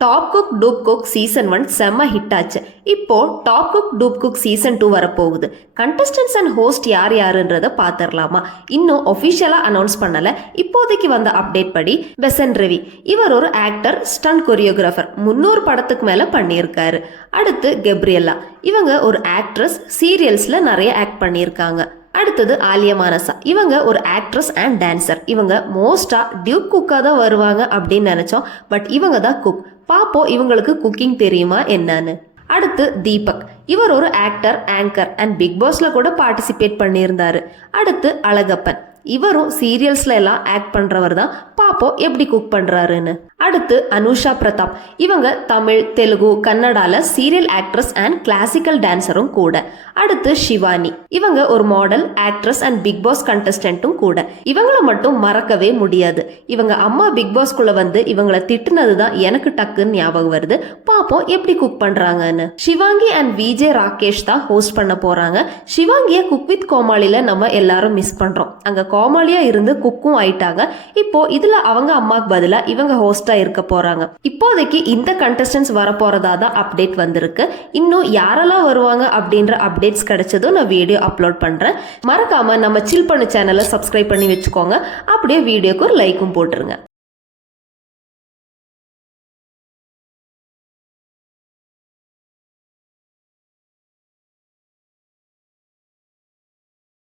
Top cook dupe cook season 1 செம்ம hit ஆச்சு. இப்போ top cook dupe cook season 2 வரப்போகுது. கண்டஸ்டன்ஸ் அண்ட் ஹோஸ்ட் யார் யாருன்றத பாத்திரலாமா? இன்னும் ஒஃபிஷியலா அனௌன்ஸ் பண்ணல. இப்போதைக்கு வந்த அப்டேட் படி பெசன்ட் ரவி இவர் ஒரு ஆக்டர், ஸ்டண்ட் கொரியோகிராஃபர், 300 படத்துக்கு மேல பண்ணியிருக்காரு. அடுத்து கெப்ரியல்லா, இவங்க ஒரு ஆக்ட்ரஸ், சீரியல்ஸ்ல நிறைய ஆக்ட் பண்ணியிருக்காங்க. அடுத்தது ஆலியா மானசா, இவங்க ஒரு ஆக்ட்ரஸ் அண்ட் டான்சர். இவங்க மோஸ்டா டியூக் குக்கா தான் வருவாங்க அப்படின்னு நினைச்சோம். பட் இவங்க தான் குக். பாப்போம் இவங்களுக்கு குக்கிங் தெரியுமா என்னன்னு. அடுத்து தீபக், இவர் ஒரு ஆக்டர், ஆங்கர் அண்ட் பிக் பாஸ்ல கூட பார்ட்டிசிபேட் பண்ணியிருந்தாரு. அடுத்து அழகப்பன், இவரும் சீரியல்ஸ்ல எல்லாம் ஆக்ட் பண்றவர் தான். பாப்போம் எப்படி குக் பண்றாருன்னு. அடுத்து அனுஷா பிரதாப், இவங்க தமிழ், தெலுங்கு, கன்னடால சீரியல் ஆக்ட்ரஸ் அண்ட் கிளாசிக்கல் டான்சரும் கூட. அடுத்து ஷிவானி, இவங்க ஒரு model, actress and Big Boss கண்டஸ்டன்ட்டும் கூட. இவங்கள மட்டும் மறக்கவே முடியாது. இவங்க அம்மா பிக் பாஸ்குள்ள வந்து இவங்கள திட்டுனது தான் எனக்கு டக்குன்னு ஞாபகம் வருது. பாப்போம் எப்படி குக் பண்றாங்கன்னு. ஷிவாங்கி அண்ட் விஜே ராகேஷ் தான் ஹோஸ்ட் பண்ண போறாங்க. ஷிவாங்கிய குக் வித் கோமாளில நம்ம எல்லாரும் மிஸ் பண்றோம். அங்க கோமாளியா இருந்து குக்கும் ஆயிட்டாங்க. இப்போ இதுல அவங்க அம்மாக்கு பதிலா இவங்க ஹோஸ்டா இருக்க போறாங்க. இப்போதைக்கு இந்த கண்டஸ்டன்ஸ் வர போறதா தான் அப்டேட் வந்திருக்கு. இன்னும் யாரெல்லாம் வருவாங்க அப்படின்ற அப்டேட்ஸ் கிடைச்சதும் நான் வீடியோ அப்லோட் பண்றேன். மறக்காம நம்ம சில் பண்ணு சேனலை சப்ஸ்கிரைப் பண்ணி வச்சுக்கோங்க. அப்படியே வீடியோக்கு ஒரு லைக்கும் போட்டுருங்க.